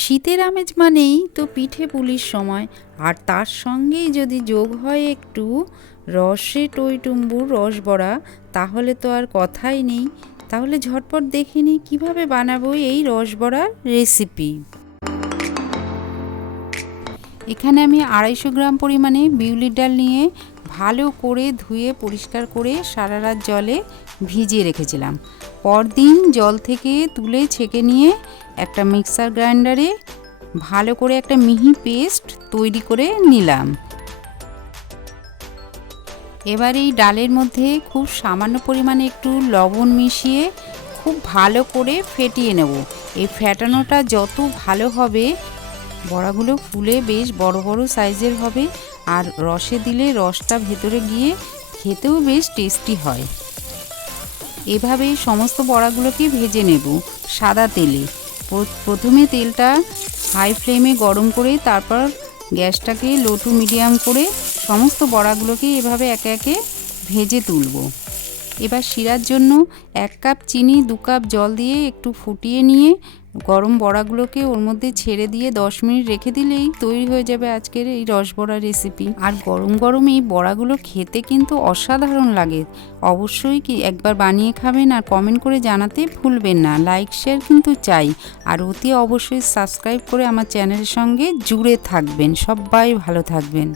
শীতের আমেজ মানেই তো পিঠে পুলির সময়, আর তার সঙ্গেই যদি যোগ হয় একটু রসে টইটুম্বুর রসবড়া, তাহলে তো আর কথাই নেই। তাহলে ঝটপট দেখে নিই কীভাবে বানাবো এই রসবড়ার রেসিপি। এখানে আমি 250 গ্রাম পরিমাণে বিউলির ডাল নিয়ে ভালো করে ধুয়ে পরিষ্কার করে সারা রাত জলে ভিজিয়ে রেখেছিলাম। পরদিন জল থেকে তুলে ছেঁকে নিয়ে একটা মিক্সার গ্রাইন্ডারে ভালো করে একটা মিহি পেস্ট তৈরি করে নিলাম। এবার এই ডালের মধ্যে খুব সামান্য পরিমাণে একটু লবণ মিশিয়ে খুব ভালো করে ফেটিয়ে নেব। এই ফেটানোটা যত ভালো হবে বড়াগুলো ফুলে বেশ বড় বড় সাইজের হবে, আর রসে দিলে রসটা ভেতরে গিয়ে খেতেও বেশ টেস্টি হয়। এভাবে সমস্ত বড়াগুলোকে ভেজে নেব সাদা তেলে। প্রথমে তেলটা হাই ফ্লেমে গরম করে তারপর গ্যাসটাকে লো টু মিডিয়াম করে সমস্ত বড়াগুলোকে এভাবে একে একে ভেজে তুলব। এবার শিরার জন্য 1 কাপ চিনি 2 কাপ জল দিয়ে একটু ফুটিয়ে নিয়ে গরম বড়াগুলোকে ওর মধ্যে ছেড়ে দিয়ে 10 মিনিট রেখে দিলেই তৈরি হয়ে যাবে আজকের এই রসবড়া রেসিপি। আর গরম গরম এই বড়াগুলো খেতে কিন্তু অসাধারণ লাগে। অবশ্যই কি একবার বানিয়ে খাবেন আর কমেন্ট করে জানাতে ভুলবেন না। লাইক শেয়ার কিন্তু চাই, আর অতি অবশ্যই সাবস্ক্রাইব করে আমার চ্যানেলের সঙ্গে জুড়ে থাকবেন। সবাই ভালো থাকবেন।